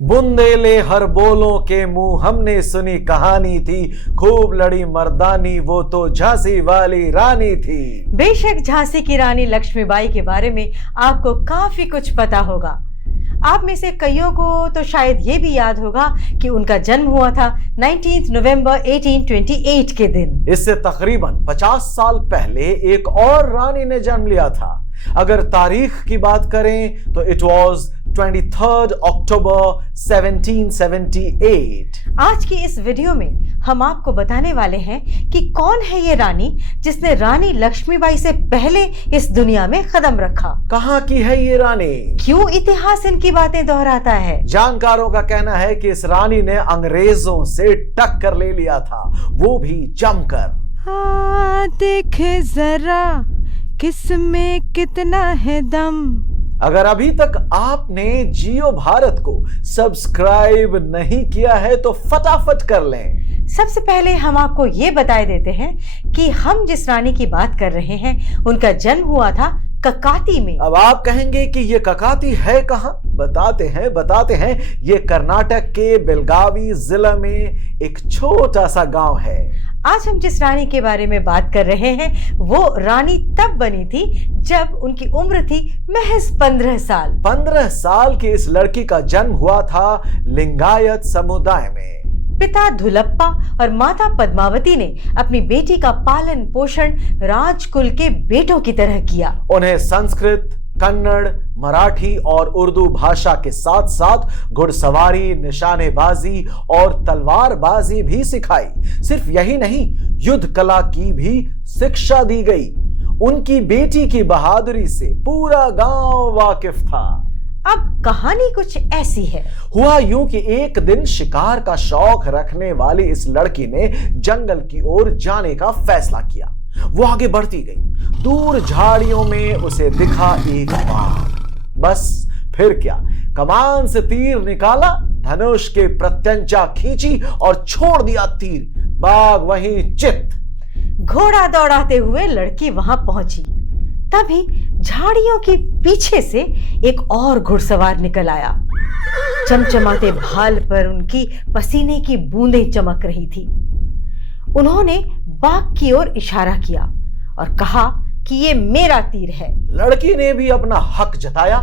बुंदेले हर बोलों के मुंह हमने सुनी कहानी थी, खूब लड़ी मर्दानी वो तो झांसी वाली रानी थी। बेशक झांसी की रानी लक्ष्मीबाई के बारे में आपको काफी कुछ पता होगा। आप में से कईयों को तो शायद ये भी याद होगा कि उनका जन्म हुआ था 19 नवंबर 1828 के दिन। इससे तकरीबन 50 साल पहले एक और रानी ने जन्म लिया था। अगर तारीख की बात करें तो इट वाज 23 अक्टूबर 1778। आज की इस वीडियो में हम आपको बताने वाले हैं कि कौन है ये रानी जिसने रानी लक्ष्मीबाई से पहले इस दुनिया में कदम रखा। कहाँ की है ये रानी? क्यों इतिहास इनकी बातें दोहराता है? जानकारों का कहना है कि इस रानी ने अंग्रेजों से टक्कर ले लिया था, वो भी जमकर। देखे जरा किसमें कितना है दम। अगर अभी तक आपने जियो भारत को सब्सक्राइब नहीं किया है तो फटाफट कर लें। सबसे पहले हम आपको ये बताए देते हैं कि हम जिस रानी की बात कर रहे हैं उनका जन्म हुआ था ककाती में। अब आप कहेंगे कि ये ककाती है कहाँ? बताते हैं। ये कर्नाटक के बेलगावी जिला में एक छोटा सा गांव है। आज हम जिस रानी के बारे में बात कर रहे हैं वो रानी तब बनी थी जब उनकी उम्र थी महज 15 साल। 15 साल की इस लड़की का जन्म हुआ था लिंगायत समुदाय में। पिता धुलप्पा और माता पद्मावती ने अपनी बेटी का पालन पोषण राजकुल के बेटों की तरह किया। उन्हें संस्कृत, कन्नड़, मराठी और उर्दू भाषा के साथ साथ घुड़सवारी, निशानेबाजी और तलवारबाजी भी सिखाई। सिर्फ यही नहीं, युद्ध कला की भी शिक्षा दी गई। उनकी बेटी की बहादुरी से पूरा गांव वाकिफ था। अब कहानी कुछ ऐसी है। हुआ यूं कि एक दिन शिकार का शौक रखने वाली इस लड़की ने जंगल की ओर जाने का फैसला किया। वो आगे बढ़ती गई। दूर झाड़ियों में उसे दिखा एक बाघ। बस फिर क्या, कमान से तीर निकाला, धनुष के प्रत्यंचा खींची और छोड़ दिया तीर। बाघ वहीं चित। घोड़ा दौड़ाते हुए लड़की वहां पहुंची। तभी झाड़ियों के पीछे से एक और घुड़सवार निकल आया। चमचमाते भाल पर उनकी पसीने की बूंदें चमक रही थी। उन्होंने बाघ की ओर इशारा किया और कहा कि ये मेरा तीर है। लड़की ने भी अपना हक जताया,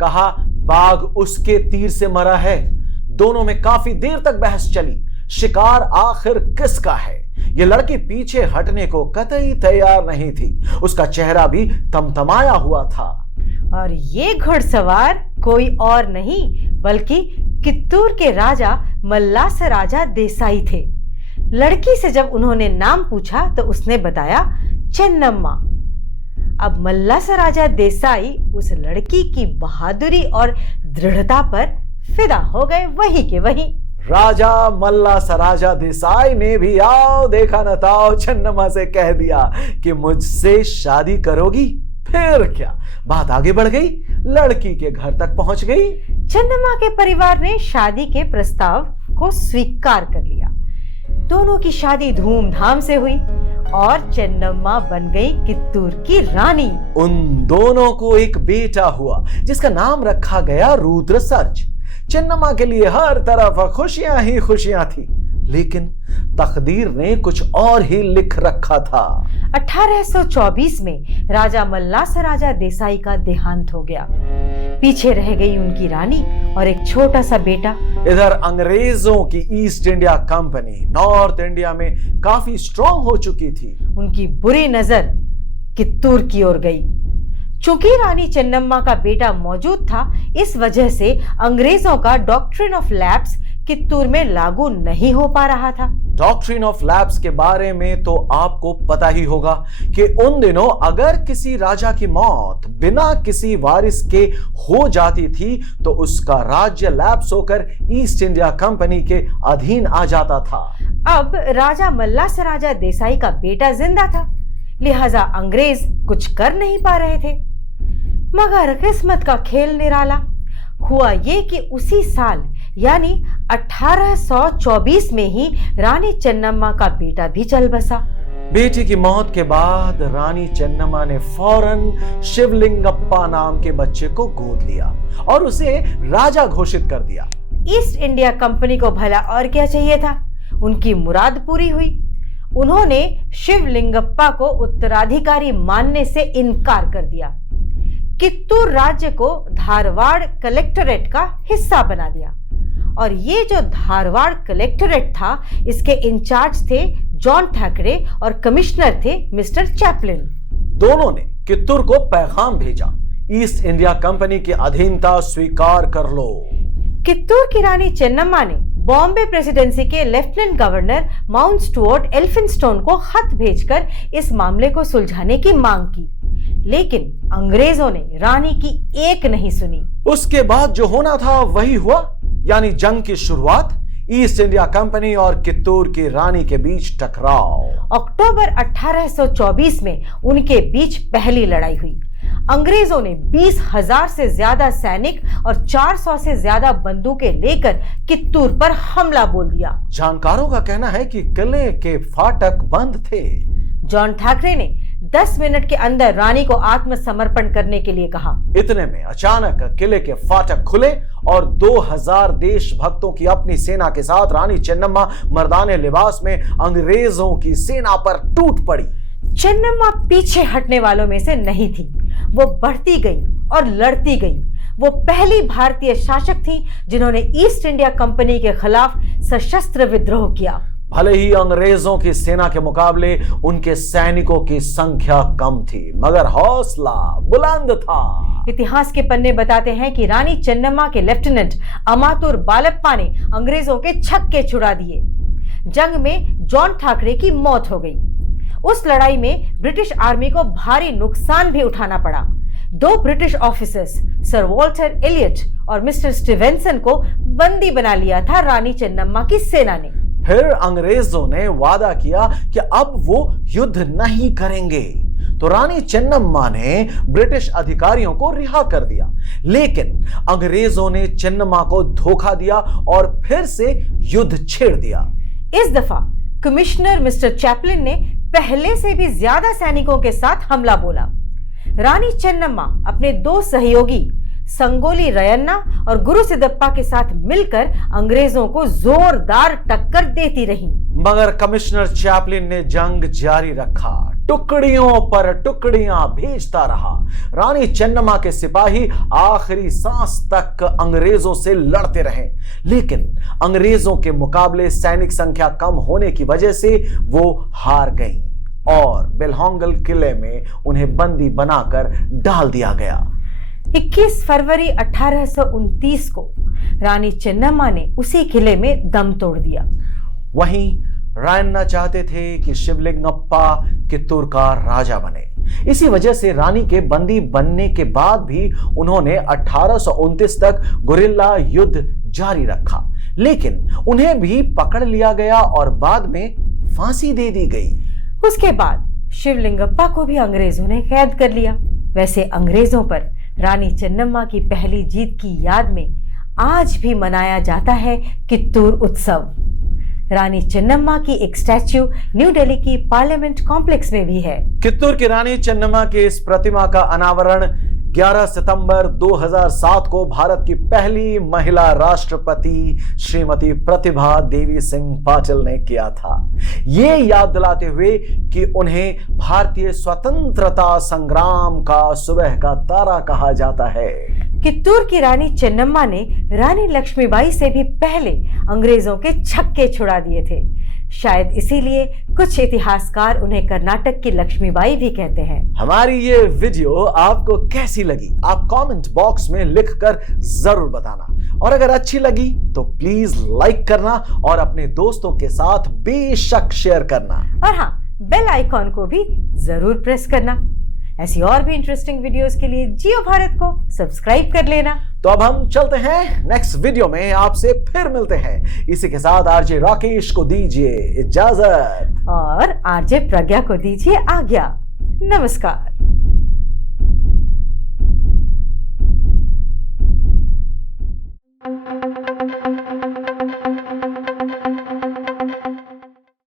कहा बाघ उसके तीर से मरा है। दोनों में काफी देर तक बहस चली, शिकार आखिर किसका है। ये लड़की पीछे हटने को कतई तैयार नहीं थी। उसका चेहरा भी तमतमाया हुआ था। और ये घुड़सवार कोई और नहीं बल्कि कित्तूर के राजा मल्लासराजा देसाई थे। लड़की से जब उन्होंने नाम पूछा तो उसने बताया चेन्नम्मा। अब मल्लासराजा देसाई उस लड़की की बहादुरी और दृढ़ता पर फिदा हो गए वहीं के वहीं। राजा मल्लासराजा देसाई ने भी आओ देखा न ताओ चन्नमा से कह दिया कि मुझसे शादी करोगी। फिर क्या, बात आगे बढ़ गई, लड़की के घर तक पहुंच गई। चन्नमा के परिवार ने शादी के प्रस्ताव को स्वीकार कर लिया। दोनों की शादी धूमधाम से हुई और चन्नमा बन गई कित्तूर की रानी। उन दोनों को एक बेटा हुआ जिसका नाम रखा गया रुद्रसर्ज। चन्नमा के लिए हर तरफ खुशियां ही खुशियां थी, लेकिन तकदीर ने कुछ और ही लिख रखा था। 1824 में राजा मल्लासराजा देसाई का देहांत हो गया। पीछे रह गई उनकी रानी और एक छोटा सा बेटा। इधर अंग्रेजों की east India company north India में काफी स्ट्रॉन्ग हो चुकी थी। उनकी बुरी नजर कित्तूर की ओर गई। चूंकि रानी चेन्नम्मा का बेटा मौजूद था, इस वजह से अंग्रेजों का डॉक्ट्रिन ऑफ लैप्स कित्तूर में लागू नहीं हो पा रहा था। डॉक्ट्रिन ऑफ लैप्स के बारे में तो आपको पता ही होगा कि उन दिनों अगर किसी राजा की मौत बिना किसी वारिस के हो जाती थी तो उसका राज्य लैप्स होकर ईस्ट इंडिया कंपनी के अधीन आ जाता था। अब राजा मल्लासराजा देसाई का बेटा जिंदा था, लिहाजा अंग्रेज कुछ कर नहीं पा रहे थे। मगर किस्मत का खेल निराला। हुआ ये कि उसी साल यानी 1824 में ही रानी चेन्नम्मा का बेटा भी चल बसा। बेटी की मौत के बाद रानी चेन्नम्मा ने फौरन शिवलिंगप्पा नाम के बच्चे को गोद लिया और उसे राजा घोषित कर दिया। ईस्ट इंडिया कंपनी को भला और क्या चाहिए था। उनकी मुराद पूरी हुई। उन्होंने शिवलिंगप्पा को उत्तराधिकारी मानने से इनकार कर दिया। कित्तूर राज्य को धारवाड़ कलेक्टरेट का हिस्सा बना दिया और ये जो धारवाड़ कलेक्टरेट था, इसके इंचार्ज थे जॉन ठाकरे और कमिश्नर थे मिस्टर चैपलिन। दोनों ने कित्तूर को पैगाम भेजा, ईस्ट इंडिया कंपनी की अधीनता स्वीकार कर लो। कित्तूर की रानी चेन्नम्मा ने बॉम्बे प्रेसिडेंसी के lieutenant governor mount Stuart Elphinstone को खत भेजकर इस मामले को सुलझाने की मांग की, लेकिन अंग्रेजों ने रानी की एक नहीं सुनी। उसके बाद जो होना था वही हुआ, यानी जंग की शुरुआत, ईस्ट इंडिया कंपनी और कित्तूर की रानी के बीच टकराव। अक्टूबर 1824 में उनके बीच पहली लड़ाई हुई। अंग्रेजों ने 20,000 से ज्यादा सैनिक और 400 से ज्यादा बंदूकें लेकर कित्तूर पर हमला बोल दिया। जानकारों का कहना है कि किले के फाटक बंद थे। जॉन ठाकरे ने 10 मिनट के अंदर रानी को आत्मसमर्पण करने के लिए कहा। इतने में अचानक किले के फाटक खुले और 2000 देशभक्तों की अपनी सेना के साथ रानी चेन्नम्मा मर्दाने लिबास में अंग्रेजों की सेना पर टूट पड़ी। चेन्नम्मा पीछे हटने वालों में से नहीं थी। वो बढ़ती गई और लड़ती गई। वो पहली भारतीय शासक थी जिन्होंने ईस्ट इंडिया कंपनी के खिलाफ सशस्त्र विद्रोह किया। भले ही अंग्रेजों की सेना के मुकाबले उनके सैनिकों की संख्या कम थी, मगर हौसला बुलंद था। इतिहास के पन्ने बताते हैं कि रानी चेन्नम्मा के लेफ्टिनेंट अमातुर बालप्पा ने अंग्रेजों के छक्के छुड़ा दिए। जंग में जॉन ठाकरे की मौत हो गई। उस लड़ाई में ब्रिटिश आर्मी को भारी नुकसान भी उठाना पड़ा। 2 British officers sir Walter Elliot और मिस्टर स्टीवेंसन को बंदी बना लिया था रानी चेन्नम्मा की सेना ने। फिर अंग्रेजों ने वादा किया कि अब वो युद्ध नहीं करेंगे, तो रानी चेन्नम्मा ने ब्रिटिश अधिकारियों को रिहा कर दिया। लेकिन अंग्रेजों ने चेन्नम्मा को धोखा दिया और फिर से युद्ध छेड़ दिया। इस दफा कमिश्नर मिस्टर चैपलिन ने पहले से भी ज्यादा सैनिकों के साथ हमला बोला। रानी चेन्नम्मा अपने 2 सहयोगी संगोली रयन्ना और गुरु सिद्धप्पा के साथ मिलकर अंग्रेजों को जोरदार टक्कर देती रही। मगर कमिश्नर चैपलिन ने जंग जारी रखा, टुकड़ियों पर टुकड़ियां भेजता रहा। रानी चेन्नम्मा के सिपाही आखिरी सांस तक अंग्रेजों से लड़ते रहे, लेकिन अंग्रेजों के मुकाबले सैनिक संख्या कम होने की वजह से वो हार गईं और बेलहोंगल किले में उन्हें बंदी बनाकर डाल दिया गया। 21 फरवरी 1829 को रानी चेन्नम्मा ने उसी किले में दम तोड़ दिया। वहीं रायन्ना चाहते थे कि शिवलिंगप्पा कित्तूर का राजा बने। इसी वजह से रानी के बंदी बनने के बाद भी उन्होंने 1829 तक गुरिल्ला युद्ध जारी रखा, लेकिन उन्हें भी पकड़ लिया गया और बाद में फांसी दे दी गई। उसके बाद शिवलिंगप्पा को भी अंग्रेजों ने कैद कर लिया। वैसे अंग्रेजों पर रानी चेन्नम्मा की पहली जीत की याद में आज भी मनाया जाता है कित्तूर उत्सव। रानी चेन्नम्मा की एक स्टैच्यू न्यू दिल्ली की पार्लियामेंट कॉम्प्लेक्स में भी है। कित्तूर की रानी चेन्नम्मा की इस प्रतिमा का अनावरण 11 सितंबर 2007 को भारत की पहली महिला राष्ट्रपति श्रीमती प्रतिभा देवी सिंह पाटिल ने किया था, ये याद दिलाते हुए कि उन्हें भारतीय स्वतंत्रता संग्राम का सुबह का तारा कहा जाता है। कित्तूर की रानी चेन्नम्मा ने रानी लक्ष्मीबाई से भी पहले अंग्रेजों के छक्के छुड़ा दिए थे। शायद इसीलिए कुछ इतिहासकार उन्हें कर्नाटक की लक्ष्मीबाई भी कहते हैं। हमारी ये वीडियो आपको कैसी लगी आप कमेंट बॉक्स में लिखकर जरूर बताना, और अगर अच्छी लगी तो प्लीज लाइक करना और अपने दोस्तों के साथ बेशक शेयर करना, और हाँ, बेल आइकॉन को भी जरूर प्रेस करना। ऐसी और भी इंटरेस्टिंग वीडियोस के लिए जियो भारत को सब्सक्राइब कर लेना। तो अब हम चलते हैं नेक्स्ट वीडियो में, आपसे फिर मिलते हैं। इसी के साथ आरजे राकेश को दीजिए इजाजत और आरजे प्रज्ञा को दीजिए आज्ञा। नमस्कार।